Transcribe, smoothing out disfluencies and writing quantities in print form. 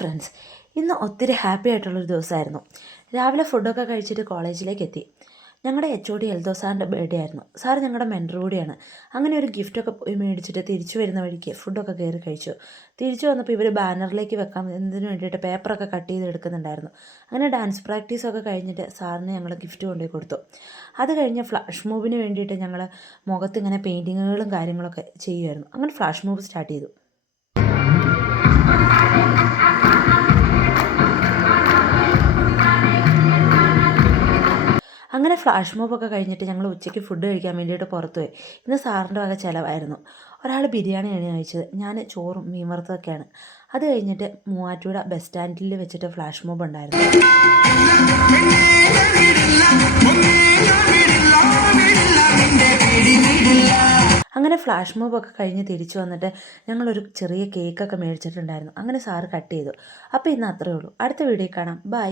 Friends, ഇന്ന് ഒത്തിരി happy ആയിട്ടുള്ളൊരു ദിവസമായിരുന്നു. രാവിലെ ഫുഡൊക്കെ കഴിച്ചിട്ട് കോളേജിലേക്ക് എത്തി. ഞങ്ങളുടെ HOD എൽദോ സാറിൻ്റെ ബർത്ത്ഡേ ആയിരുന്നു. സാർ ഞങ്ങളുടെ മെൻറ്റർ കൂടിയാണ്. അങ്ങനെ ഒരു ഗിഫ്റ്റൊക്കെ പോയി മേടിച്ചിട്ട് തിരിച്ചു വരുന്ന വഴിക്ക് ഫുഡൊക്കെ കയറി കഴിച്ചു. തിരിച്ചു വന്നപ്പോൾ ഇവർ ബാനറിലേക്ക് വെക്കാൻ എന്നതിന് വേണ്ടിയിട്ട് പേപ്പറൊക്കെ കട്ട് ചെയ്ത് എടുക്കുന്നുണ്ടായിരുന്നു. അങ്ങനെ ഡാൻസ് പ്രാക്ടീസൊക്കെ കഴിഞ്ഞിട്ട് സാറിന് ഞങ്ങൾ ഗിഫ്റ്റ് കൊണ്ടുപോയി കൊടുത്തു. അത് കഴിഞ്ഞ് ഫ്ലാഷ് മൂവിന് വേണ്ടിയിട്ട് ഞങ്ങൾ മുഖത്ത് ഇങ്ങനെ പെയിൻറ്റിങ്ങുകളും കാര്യങ്ങളൊക്കെ ചെയ്യുമായിരുന്നു. അങ്ങനെ ഫ്ലാഷ് മൂവ് സ്റ്റാർട്ട് ചെയ്തു. അങ്ങനെ ഫ്ലാഷ് മോബൊക്കെ കഴിഞ്ഞിട്ട് ഞങ്ങൾ ഉച്ചയ്ക്ക് ഫുഡ് കഴിക്കാൻ വേണ്ടിയിട്ട് പുറത്തു പോയി. ഇന്ന് സാറിൻ്റെ വക ചിലവായിരുന്നു. ഒരാൾ ബിരിയാണിയാണ് കഴിച്ചത്, ഞാൻ ചോറും മീൻ വറുത്തതൊക്കെയാണ്. അത് കഴിഞ്ഞിട്ട് മൂവാറ്റുപുഴ ബസ് സ്റ്റാൻഡിൽ വെച്ചിട്ട് ഫ്ലാഷ് മോബ് ഉണ്ടായിരുന്നു. അങ്ങനെ ഫ്ലാഷ് മോബൊക്കെ കഴിഞ്ഞ് തിരിച്ചു വന്നിട്ട് ഞങ്ങളൊരു ചെറിയ കേക്കൊക്കെ മേടിച്ചിട്ടുണ്ടായിരുന്നു. അങ്ങനെ സാറ് കട്ട് ചെയ്തു. അപ്പോൾ ഇന്ന് അത്രയേ ഉള്ളൂ. അടുത്ത വീഡിയോ കാണാം. ബൈ.